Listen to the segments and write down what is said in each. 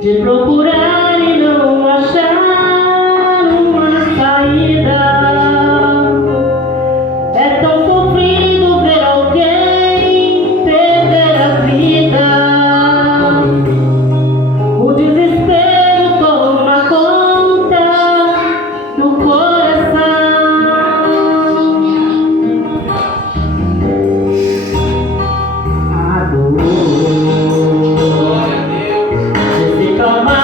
de procurar e não achar uma saída. É tão sofrido ver alguém perder a vida. O desespero toma conta do coração. A dor se toma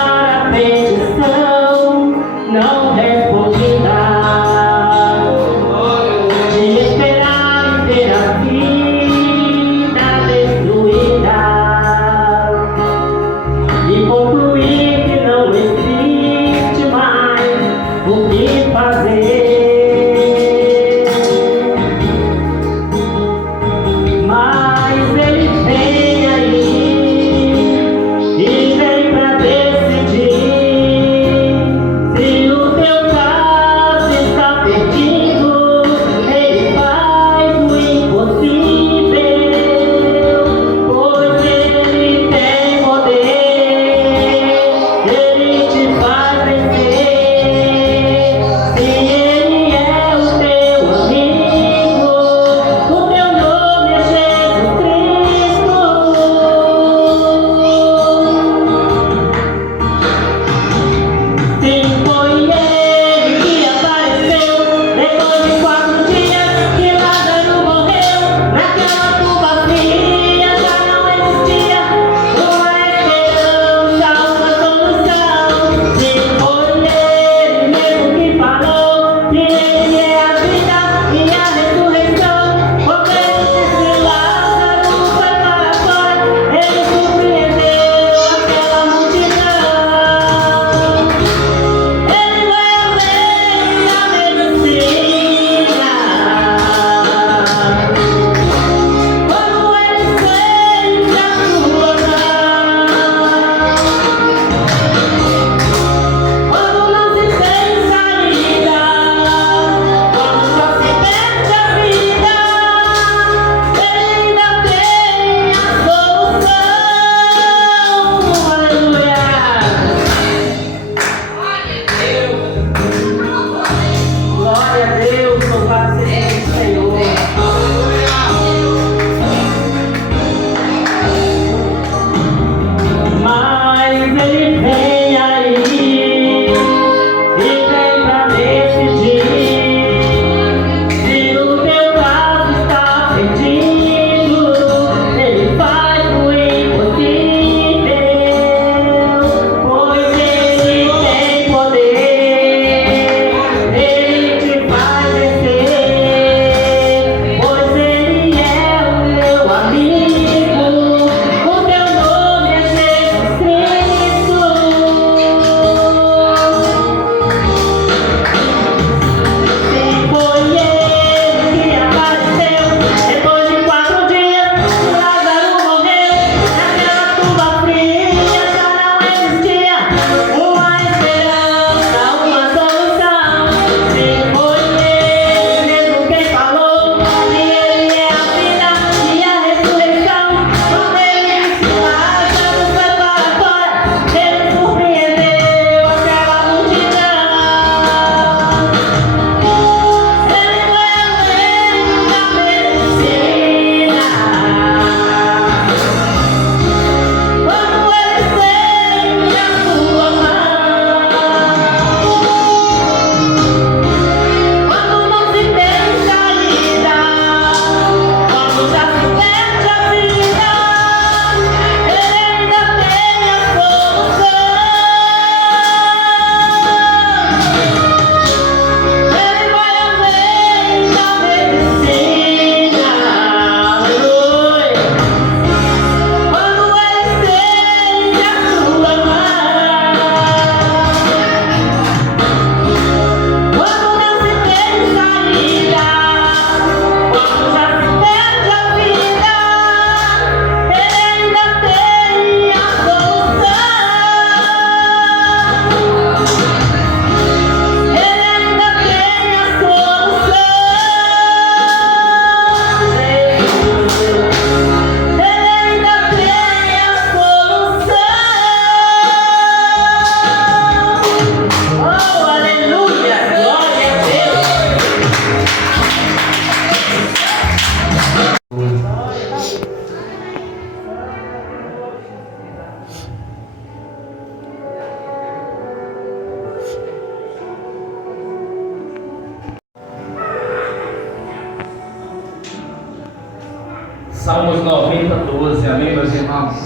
Salmos 90, 12, amém, meus irmãos?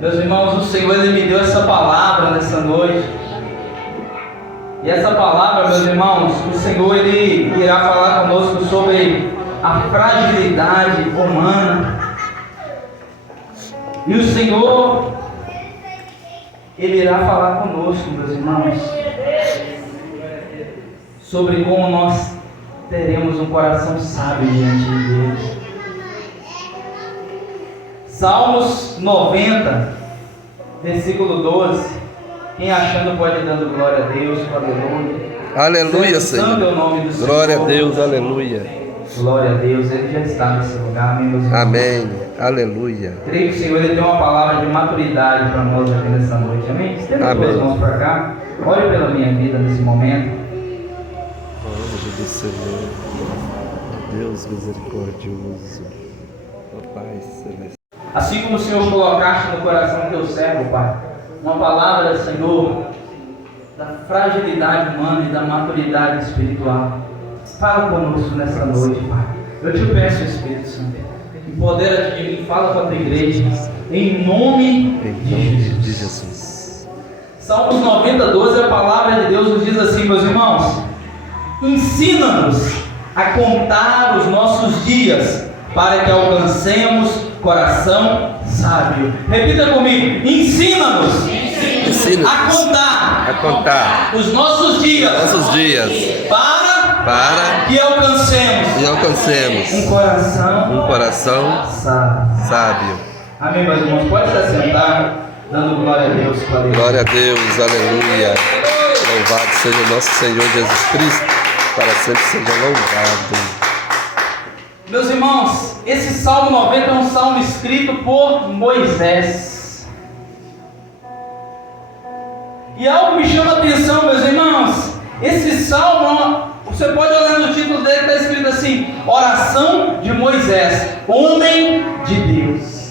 Meus irmãos, o Senhor Ele me deu essa palavra nessa noite. E essa palavra, meus irmãos, o Senhor Ele irá falar conosco sobre a fragilidade humana. E o Senhor Ele irá falar conosco, meus irmãos, sobre como nós teremos um coração sábio diante de Deus. Salmos 90, versículo 12. Quem achando pode ir dando glória a Deus, aleluia. Aleluia, Senhor. É o nome do Senhor. Glória a Deus, aleluia. Glória a Deus, Ele já está nesse lugar, amém, meus irmãos? Amém, aleluia. Creio que o Senhor Ele tem uma palavra de maturidade para nós aqui nessa noite, amém? Estenda as suas mãos para cá, ore pela minha vida nesse momento. Anjo do Senhor, Deus misericordioso, ó Pai celestial. Assim como o Senhor colocaste no coração do teu servo, Pai, uma palavra, Senhor, da fragilidade humana e da maturidade espiritual. Fala conosco nessa noite, Pai. Eu te peço, Espírito Santo, empodera-te de mim, fala com a tua igreja, em nome de Jesus. Salmos 90, 12, a palavra de Deus nos diz assim, meus irmãos: ensina-nos a contar os nossos dias, para que alcancemos coração sábio. Repita comigo: ensina-nos a contar os nossos dias, para que alcancemos um coração sábio. Amém, meus irmãos? Pode se assentar, dando glória a Deus. Glória a Deus, aleluia. Louvado seja o nosso Senhor Jesus Cristo, para sempre seja louvado. Meus irmãos, esse Salmo 90 é um salmo escrito por Moisés. E algo me chama a atenção, meus irmãos. Esse salmo, você pode olhar no título dele, está escrito assim: Oração de Moisés, homem de Deus.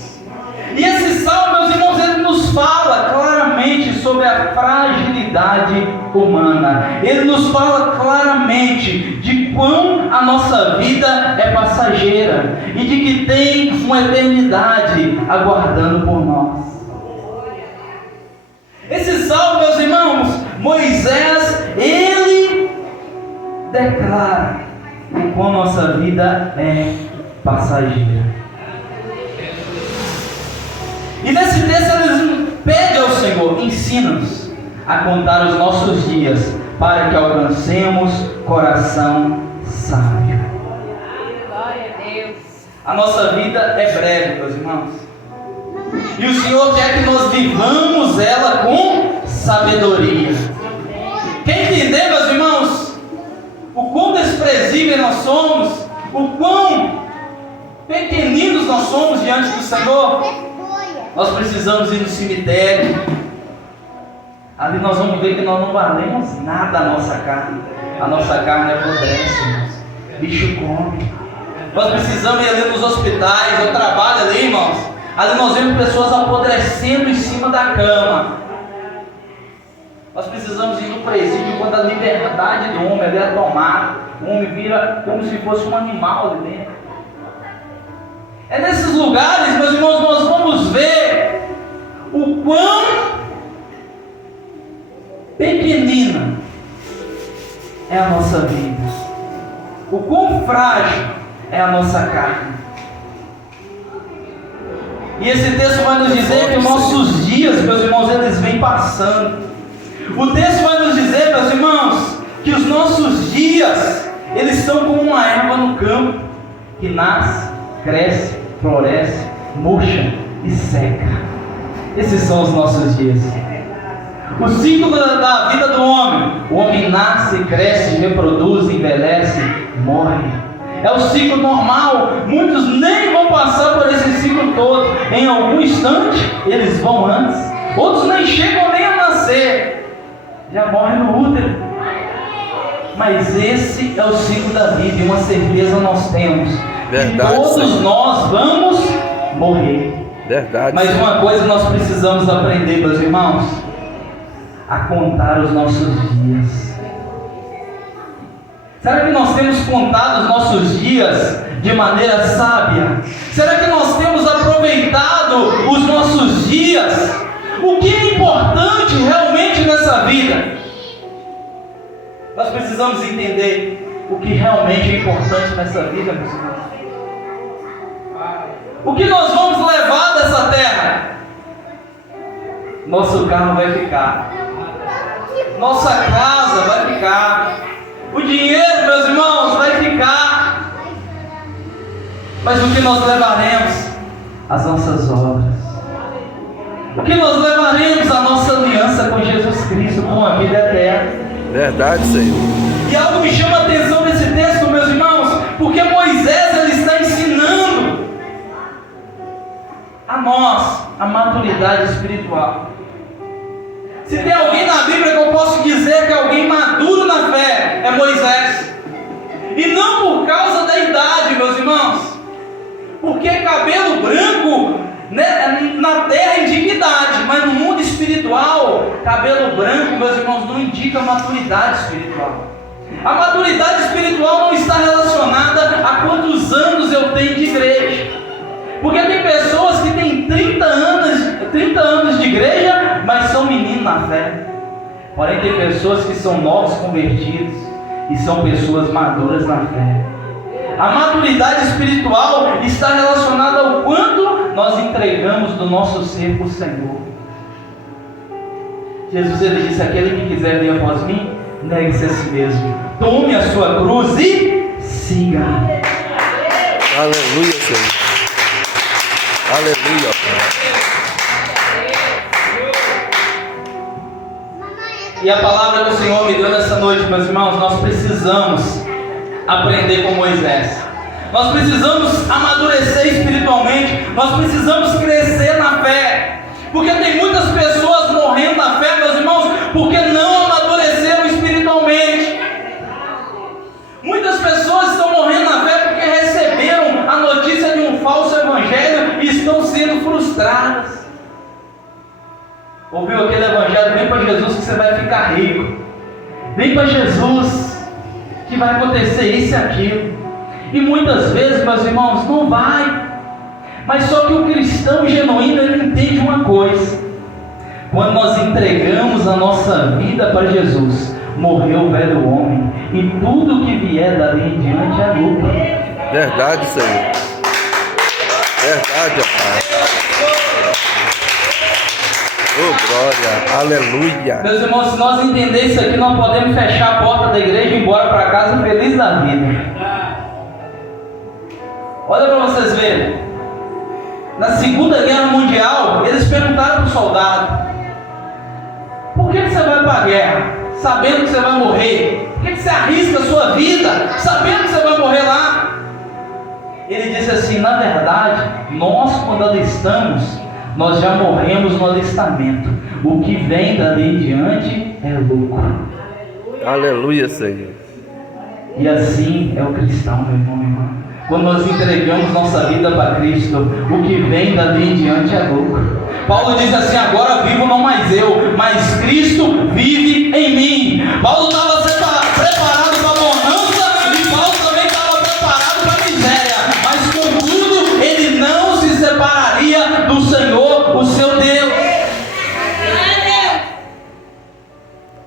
E esse salmo, meus irmãos, ele nos fala claramente sobre a fragilidade humana. Ele nos fala claramente de quão a nossa vida é passageira e de que tem uma eternidade aguardando por nós. Esse salmo, meus irmãos, Moisés, ele declara o quão nossa vida é passageira. E nesse texto eles pedem ao Senhor: ensina-nos a contar os nossos dias, para que alcancemos coração sábio. Glória a Deus. A nossa vida é breve, meus irmãos, e o Senhor quer que nós vivamos ela com sabedoria. Quer entender, meus irmãos, o quão desprezíveis nós somos, o quão pequeninos nós somos diante do Senhor? Nós precisamos ir no cemitério. Ali nós vamos ver que nós não valemos nada a nossa carne. A nossa carne apodrece, irmãos. Bicho come. Nós precisamos ir ali nos hospitais. Eu trabalho ali, irmãos. Ali nós vemos pessoas apodrecendo em cima da cama. Nós precisamos ir no presídio, quando a liberdade do homem ali é tomada. O homem vira como se fosse um animal ali dentro. É nesses lugares, meus irmãos, nós vamos ver o quão pequenina é a nossa vida, o quão frágil é a nossa carne. E esse texto vai nos dizer que os nossos dias, meus irmãos, eles vêm passando. O texto vai nos dizer, meus irmãos, que os nossos dias, eles são como uma erva no campo, que nasce, cresce, floresce, murcha e seca. Esses são os nossos dias. O ciclo da vida do homem: o homem nasce, cresce, reproduz, envelhece, morre. É o ciclo normal. Muitos nem vão passar por esse ciclo todo. Em algum instante eles vão antes. Outros nem chegam nem a nascer, já morrem no útero. Mas esse é o ciclo da vida, e uma certeza nós temos: verdade, todos Senhor. nós vamos morrer. Verdade. Mas uma coisa nós precisamos aprender, meus irmãos: a contar os nossos dias. Será que nós temos contado os nossos dias de maneira sábia? Será que nós temos aproveitado os nossos dias? O que é importante realmente nessa vida? Nós precisamos entender o que realmente é importante nessa vida, meus irmãos. O que nós vamos levar dessa terra? Nosso carro vai ficar, nossa casa vai ficar, o dinheiro, meus irmãos, vai ficar. Mas o que nós levaremos? As nossas obras. O que nós levaremos? A nossa aliança com Jesus Cristo, com a vida eterna. Verdade, Senhor. E algo me chama a atenção nesse texto, meus irmãos, porque Moisés, ele está ensinando a nós a maturidade espiritual. Se tem alguém na Bíblia que eu posso dizer que é alguém maduro na fé, é Moisés. E não por causa da idade, meus irmãos, porque cabelo branco, né, na terra indica idade, mas no mundo espiritual, cabelo branco, meus irmãos, não indica maturidade espiritual. A maturidade espiritual não está relacionada a quantos anos eu tenho de igreja. Porque tem pessoas que têm 30 anos de igreja, mas são meninos na fé. Porém, tem pessoas que são novos convertidos e são pessoas maduras na fé. A maturidade espiritual está relacionada ao quanto nós entregamos do nosso ser para o Senhor. Jesus, ele disse: aquele que quiser vir após mim, negue-se a si mesmo, tome a sua cruz e siga. Aleluia, Senhor. Aleluia. E a palavra que o Senhor me deu nessa noite, meus irmãos, nós precisamos aprender com Moisés. Nós precisamos amadurecer espiritualmente. Nós precisamos crescer na fé. Porque tem muitas pessoas morrendo na fé, meus irmãos, porque não amadureceram espiritualmente. Muitas pessoas estão morrendo na fé porque receberam a notícia de um falso evangelho e estão sendo frustradas. Ouviu aquele evangelho? Vem para Jesus que você vai ficar rico. Vem para Jesus que vai acontecer isso e aquilo. E muitas vezes, meus irmãos, não vai. Mas só que o cristão genuíno, ele entende uma coisa: quando nós entregamos a nossa vida para Jesus, morreu o velho homem, e tudo que vier dali em diante é lucro. Verdade, Senhor. Verdade, Pai. Oh, glória. Aleluia. Meus irmãos, se nós entender isso aqui, nós podemos fechar a porta da igreja e ir embora para casa feliz da vida. Olha para vocês verem. Na Segunda Guerra Mundial, eles perguntaram para o soldado: por que você vai para a guerra sabendo que você vai morrer? Por que você arrisca a sua vida sabendo que você vai morrer lá? Ele disse assim: na verdade, nós quando alistamos, nós já morremos no alistamento. O que vem dali em diante é lucro. Aleluia, Senhor. E assim é o cristão, meu irmão, minha irmã. Quando nós entregamos nossa vida para Cristo, o que vem dali em diante é lucro. Paulo diz assim: agora vivo não mais eu, mas Cristo vive em mim. Paulo estava preparado para a bonança e Paulo também estava preparado para a miséria. Mas contudo, ele não se separaria do Senhor, o seu Deus.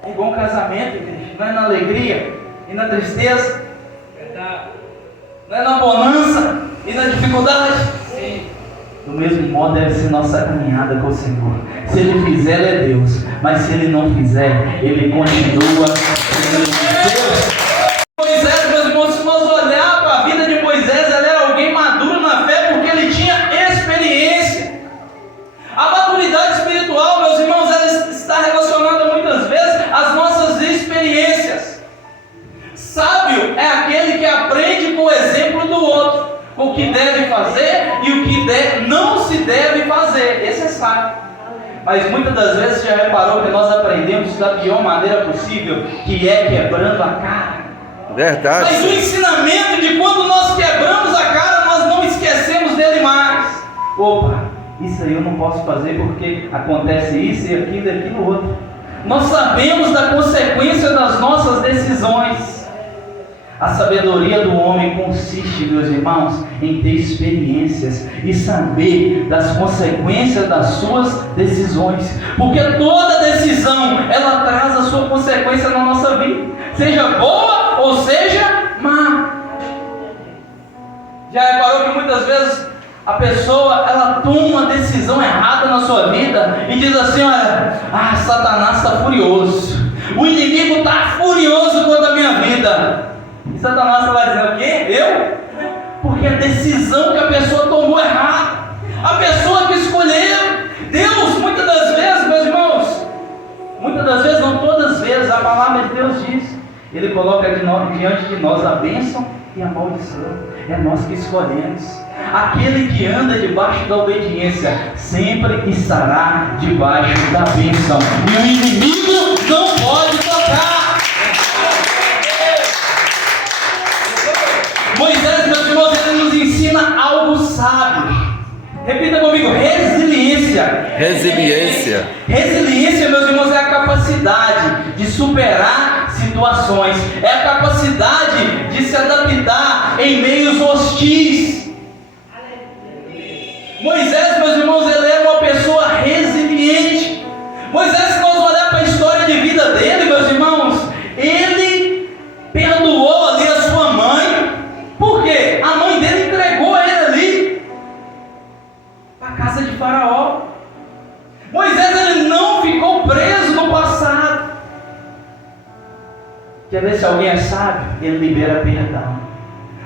É igual um casamento, igreja. Não é na alegria e na tristeza, não é na bonança e na dificuldade. Do mesmo modo deve ser nossa caminhada com o Senhor. Se Ele fizer, Ele é Deus. Mas se Ele não fizer, Ele continua sendo Deus. Moisés, meus irmãos, se nós olhar para a vida de Moisés, ele era alguém maduro na fé porque ele tinha experiência. A maturidade espiritual, meus irmãos, ela está relacionada muitas vezes às nossas experiências. Sábio é aquele que aprende com o exemplo do outro, o que deve fazer e o que não se deve fazer. Esse é sábio. Mas muitas das vezes você já reparou que nós aprendemos da pior maneira possível, que é quebrando a cara. Verdade. Mas o ensinamento de quando nós quebramos a cara, nós não esquecemos dele mais. Opa, isso aí eu não posso fazer porque acontece isso e aquilo outro. Nós sabemos da consequência das nossas decisões. A sabedoria do homem consiste, meus irmãos, em ter experiências e saber das consequências das suas decisões. Porque toda decisão, ela traz a sua consequência na nossa vida, seja boa ou seja má. Já reparou que muitas vezes a pessoa, ela toma uma decisão errada na sua vida e diz assim: olha, Satanás está furioso, o inimigo está furioso contra a minha vida. E Satanás vai dizer o quê? Eu? Porque a decisão que a pessoa tomou errada, a pessoa que escolheu. Deus, muitas das vezes, meus irmãos, muitas das vezes, não todas as vezes, a palavra de Deus diz, Ele coloca diante de nós a bênção e a maldição. É nós que escolhemos. Aquele que anda debaixo da obediência sempre estará debaixo da bênção, e o inimigo não pode tocar. Moisés, meus irmãos, ele nos ensina algo sábio. Repita comigo: resiliência. Resiliência. Resiliência, meus irmãos, é a capacidade de superar situações, é a capacidade de se adaptar em meios hostis. Moisés, meus irmãos, ele é uma pessoa resiliente. Moisés, se nós olharmos para a história de vida dele, meus irmãos, ele perdoou ali a sua mãe. Por quê? A mãe dele entregou ele ali para a casa de Faraó. Moisés, ele não ficou preso no passado. Quer ver se alguém é sábio? Ele libera perdão.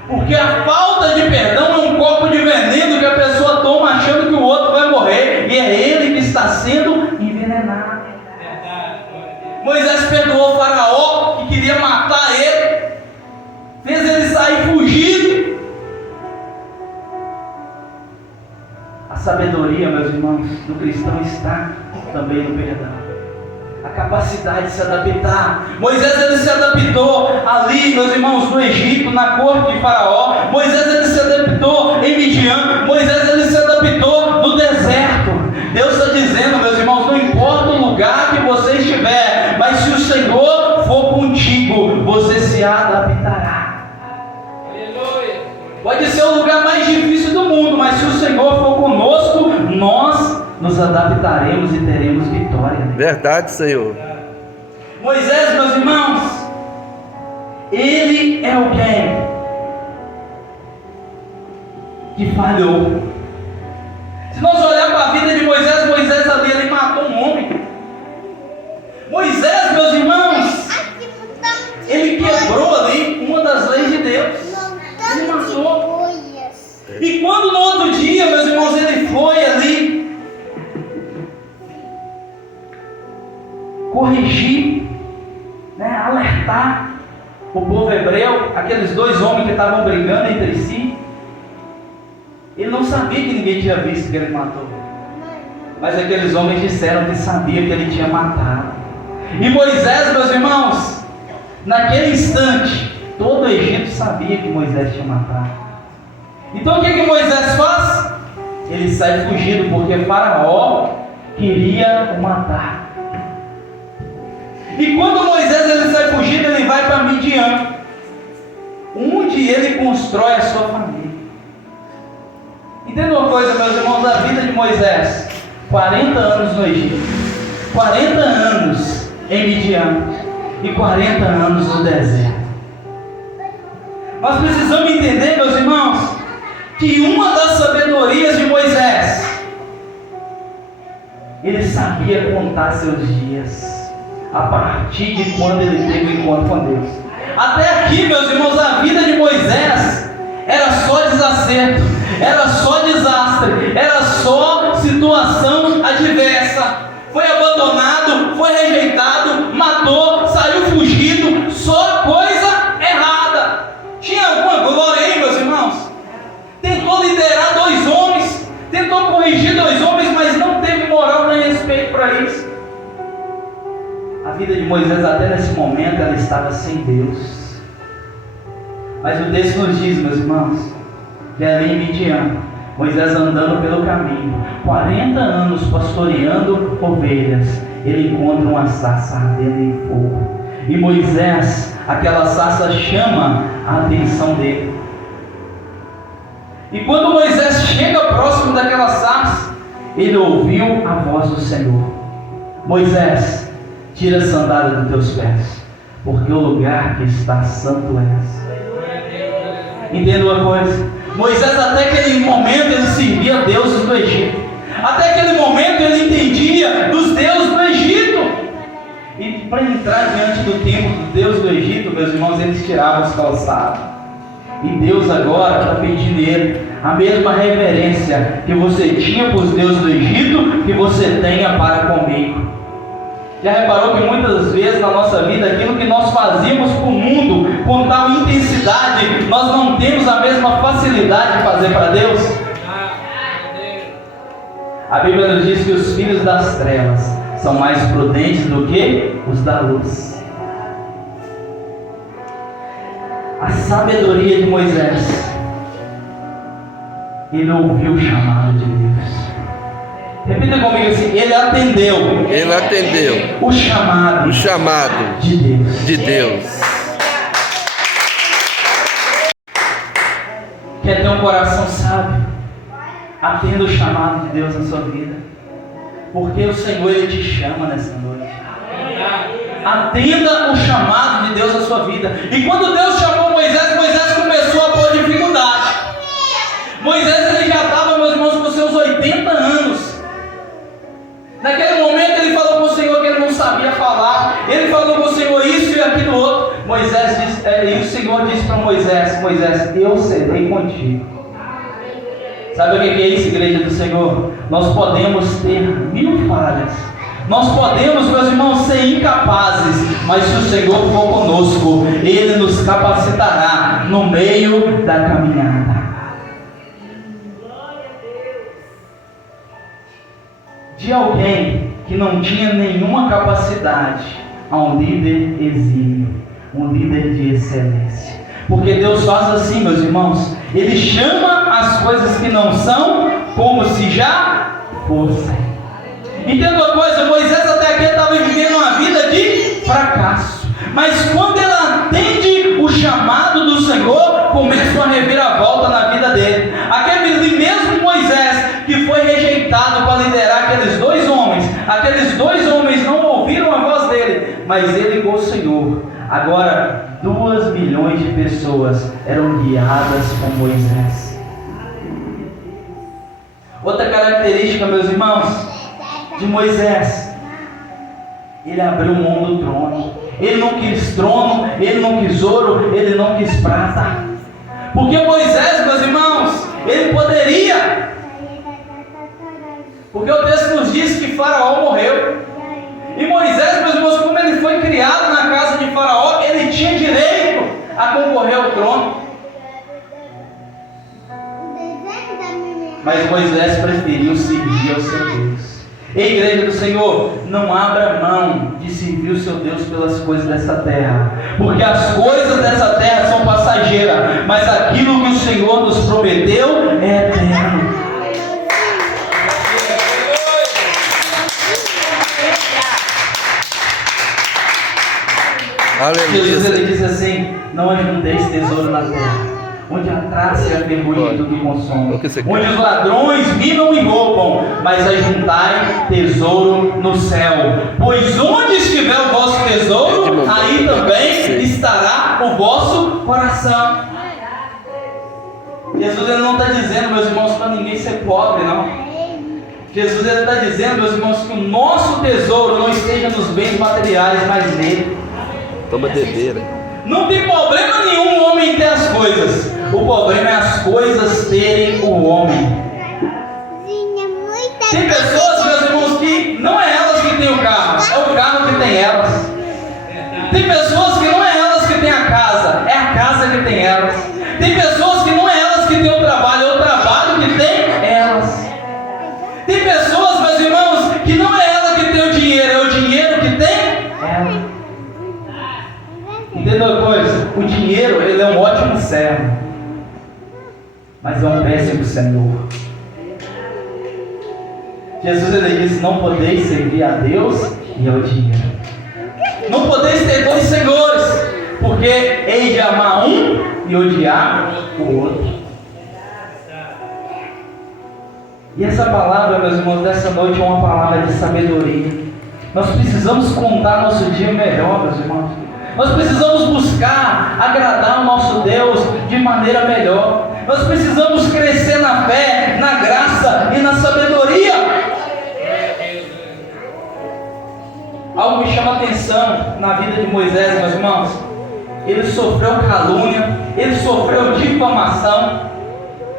Porque a falta de perdão é um copo de veneno que a pessoa toma achando que o outro vai morrer, e é ele que está sendo envenenado. Moisés perdoou o Faraó, que queria matar ele, fez ele sair fugido. A sabedoria, meus irmãos, do cristão está também no perdão. A capacidade de se adaptar. Moisés, ele se adaptou ali, meus irmãos, no Egito, na corte de Faraó. Moisés, ele se adaptou em Midian. Moisés, ele se adaptou no deserto. Deus está dizendo, meus irmãos, não importa o lugar que você estiver, mas se o Senhor for contigo, você se adaptará. Pode ser o lugar mais difícil do mundo, mas se o Senhor for conosco, nós nos adaptaremos e teremos vitória. Verdade, Senhor. Moisés, meus irmãos, ele é alguém que falhou. Se nós olharmos para a vida de Moisés, Moisés ali, ele matou um homem. Moisés, meus irmãos, ele quebrou ali uma das leis de Deus. Ele matou. E quando no outro dia, meus irmãos, ele foi ali corrigir, alertar o povo hebreu, aqueles dois homens que estavam brigando entre si, ele não sabia que ninguém tinha visto que ele matou, mas aqueles homens disseram que sabiam que ele tinha matado. E Moisés, meus irmãos, naquele instante, todo o Egito sabia que Moisés tinha matado. Então o que Moisés faz? Ele sai fugido, porque Faraó queria o matar. E quando Moisés ele sai fugido, ele vai para Midian, onde ele constrói a sua família. Entenda uma coisa, meus irmãos, a vida de Moisés: 40 anos no Egito, 40 anos em Midian e 40 anos no deserto. Nós precisamos entender, meus irmãos, que uma das sabedorias de Moisés, ele sabia contar seus dias a partir de quando ele teve um encontro com Deus. Até aqui, meus irmãos, a vida de Moisés era só desacerto, era só desastre, era só situação adversa. Foi abandonado, foi rejeitado, matou, saiu fugido, só coisa errada. Tinha alguma glória aí, meus irmãos? Tentou liderar dois homens, tentou corrigir dois homens, mas não teve moral nem respeito para isso. A vida de Moisés, até nesse momento, ela estava sem Deus. Mas o texto nos diz, meus irmãos, que ali em Midian, Moisés andando pelo caminho, 40 anos pastoreando ovelhas, ele encontra uma sarça ardendo em fogo. E Moisés, aquela sarça chama a atenção dele. E quando Moisés chega próximo daquela sarça, ele ouviu a voz do Senhor: Moisés, tira a sandália dos teus pés, porque o lugar que está santo és. Entenda uma coisa: Moisés até aquele momento ele servia deuses do Egito. Até aquele momento ele entendia dos deuses do Egito. E para entrar diante do templo do Deus do Egito, meus irmãos, eles tiravam os calçados. E Deus agora está pedindo ele a mesma reverência que você tinha para os deuses do Egito, que você tenha para comigo. Já reparou que muitas vezes na nossa vida, aquilo que nós fazíamos para o mundo com tal intensidade, nós não temos a mesma facilidade de fazer para Deus? A Bíblia nos diz que os filhos das trevas são mais prudentes do que os da luz. A sabedoria de Moisés, ele ouviu o chamado de Deus. Repita comigo assim: ele atendeu. Ele atendeu o chamado de Deus. De Deus. Quer ter um coração sábio? Atenda o chamado de Deus na sua vida, porque o Senhor ele te chama nessa noite. Atenda o chamado de Deus na sua vida. E quando Deus chamou Moisés, Moisés começou a pôr dificuldade. Moisés ele já estava, meus irmãos, com seus 80 anos. Naquele momento ele falou com o Senhor que ele não sabia falar. Ele falou com o Senhor isso e aquilo outro. Moisés disse, e o Senhor disse para Moisés: Moisés, eu serei contigo. Sabe o que é isso, igreja do Senhor? Nós podemos ter 1000 falhas. Nós podemos, meus irmãos, ser incapazes, mas se o Senhor for conosco, Ele nos capacitará no meio da caminhada. De alguém que não tinha nenhuma capacidade a um líder exímio, um líder de excelência. Porque Deus faz assim, meus irmãos: Ele chama as coisas que não são como se já fossem. Entenda uma coisa: Moisés até aqui estava vivendo uma vida de fracasso, mas quando ele atende o chamado do Senhor, começa uma reviravolta na vida dele. Aquele mesmo Moisés que foi rejeitado para liderar aqueles dois homens não ouviram a voz dele, mas ele com o Senhor. Agora 2 milhões de pessoas eram guiadas por Moisés. Outra característica, meus irmãos, de Moisés: ele abriu mão do trono. Ele não quis trono, ele não quis ouro, ele não quis prata. Porque Moisés, meus irmãos, ele poderia, porque o texto nos diz que Faraó morreu. E Moisés, meus irmãos, como ele foi criado na casa de Faraó, ele tinha direito a concorrer ao trono. Mas Moisés preferiu servir ao seu Deus. Ei, igreja do Senhor, não abra mão de servir o seu Deus pelas coisas dessa terra, porque as coisas dessa terra são passageiras, mas aquilo que o Senhor nos prometeu é eterno. Aleluia. Jesus ele diz assim: não ajunteis tesouro na terra, onde a traça e a ferrugem do que consome, onde os ladrões minam e roubam, mas ajuntai tesouro no céu, pois onde estiver o vosso tesouro, aí também estará o vosso coração. Jesus ele não está dizendo, meus irmãos, para ninguém ser pobre, não. Jesus ele está dizendo, meus irmãos, que o nosso tesouro não esteja nos bens materiais, mas nele. Toma bebeira. Não tem problema nenhum o homem ter as coisas. O problema é as coisas terem o homem. Tem pessoas, meus irmãos, que não é elas que têm o carro, é o carro que tem elas. Tem pessoas que não é elas que têm a casa, é a casa que tem elas. Tem pessoas que não é elas que têm o trabalho, é o trabalho que tem elas. Tem pessoas, meus irmãos, que não é ela que tem o dinheiro, é o dinheiro que tem ela. Entenda uma coisa: o dinheiro ele é um ótimo servo, mas é um péssimo senhor. Jesus ele disse: não podeis servir a Deus e ao dinheiro. Não podeis ter dois senhores, porque hei de amar um e odiar o outro. E essa palavra, meus irmãos, dessa noite é uma palavra de sabedoria. Nós precisamos contar nosso dia melhor, meus irmãos. Nós precisamos buscar agradar o nosso Deus de maneira melhor. Nós precisamos crescer na fé, na graça e na sabedoria. Algo me chama a atenção na vida de Moisés, meus irmãos. Ele sofreu calúnia, ele sofreu difamação,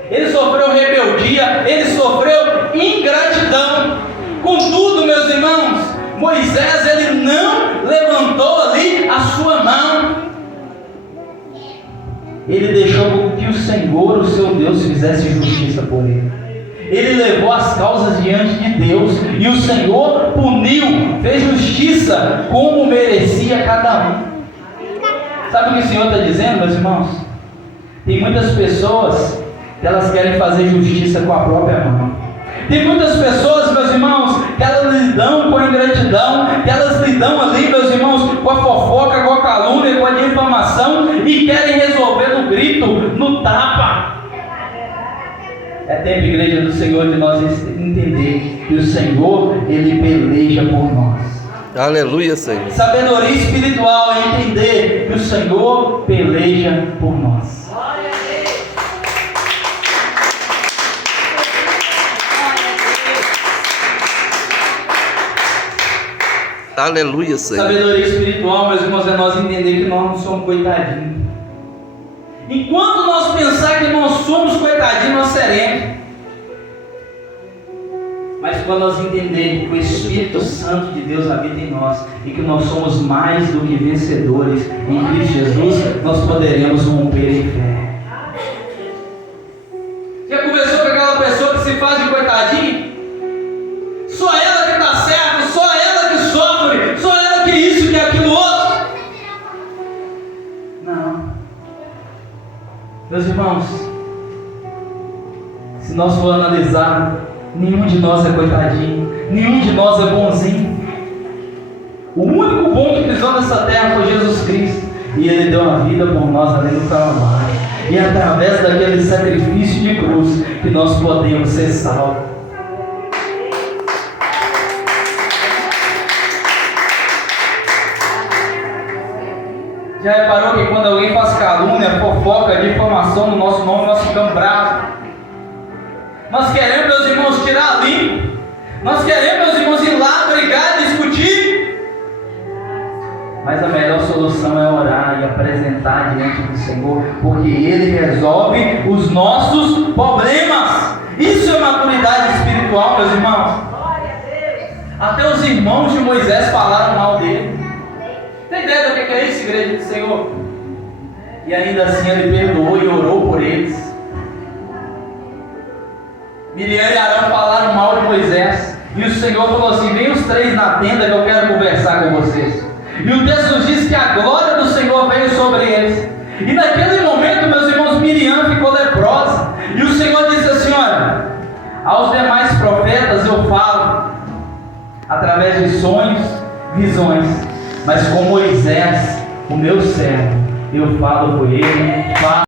ele sofreu rebeldia, ele sofreu ingratidão. Contudo, meus irmãos, Moisés, ele não levantou ali a sua mão. Ele deixou que o Senhor, o seu Deus, fizesse justiça por ele. Ele levou as causas diante de Deus, e o Senhor puniu, fez justiça como merecia cada um. Sabe o que o Senhor está dizendo, meus irmãos? Tem muitas pessoas que elas querem fazer justiça com a própria mão. Tem muitas pessoas, meus irmãos, que elas lidam com a ingratidão, que elas lidam ali, meus irmãos, com a fofoca, com a calúnia, com a difamação, e querem resolver no grito, no tapa. É tempo, igreja do Senhor, de nós entender que o Senhor, Ele peleja por nós. Aleluia, Senhor. Sabedoria espiritual é entender que o Senhor peleja por nós. Aleluia, Senhor. Sabedoria espiritual, meus irmãos, é nós entender que nós não somos coitadinhos. Enquanto nós pensar que nós somos coitadinhos, nós seremos. Mas quando nós entendermos que o Espírito Santo de Deus habita em nós e que nós somos mais do que vencedores em Cristo Jesus, nós poderemos romper em fé. Já conversou com aquela pessoa que se faz de coitadinho? Só ela que está certa, só ela que sofre, só ela que isso, que aquilo outro. Não. Meus irmãos, se nós for analisar, nenhum de nós é coitadinho, nenhum de nós é bonzinho. O único bom que pisou nessa terra foi Jesus Cristo, e Ele deu a vida por nós ali no Calvário. E é através daquele sacrifício de cruz que nós podemos ser salvos. Já reparou que quando alguém faz calúnia, fofoca, difamação no nosso nome, nós ficamos bravos? Nós queremos, meus irmãos, tirar limpo. Nós queremos, meus irmãos, ir lá brigar, discutir. Mas a melhor solução é orar e apresentar diante do Senhor, porque Ele resolve os nossos problemas. Isso é maturidade espiritual, meus irmãos. Até os irmãos de Moisés falaram mal dele. Tem ideia do que é isso, igreja do Senhor? E ainda assim Ele perdoou e orou por eles. Miriam e Arão falaram mal de Moisés, e o Senhor falou assim: vem os três na tenda que eu quero conversar com vocês. E o texto nos diz que a glória do Senhor veio sobre eles. E naquele momento, meus irmãos, Miriam ficou leprosa, e o Senhor disse assim: olha, aos demais profetas eu falo através de sonhos, visões, mas com Moisés, o meu servo, eu falo por ele, falo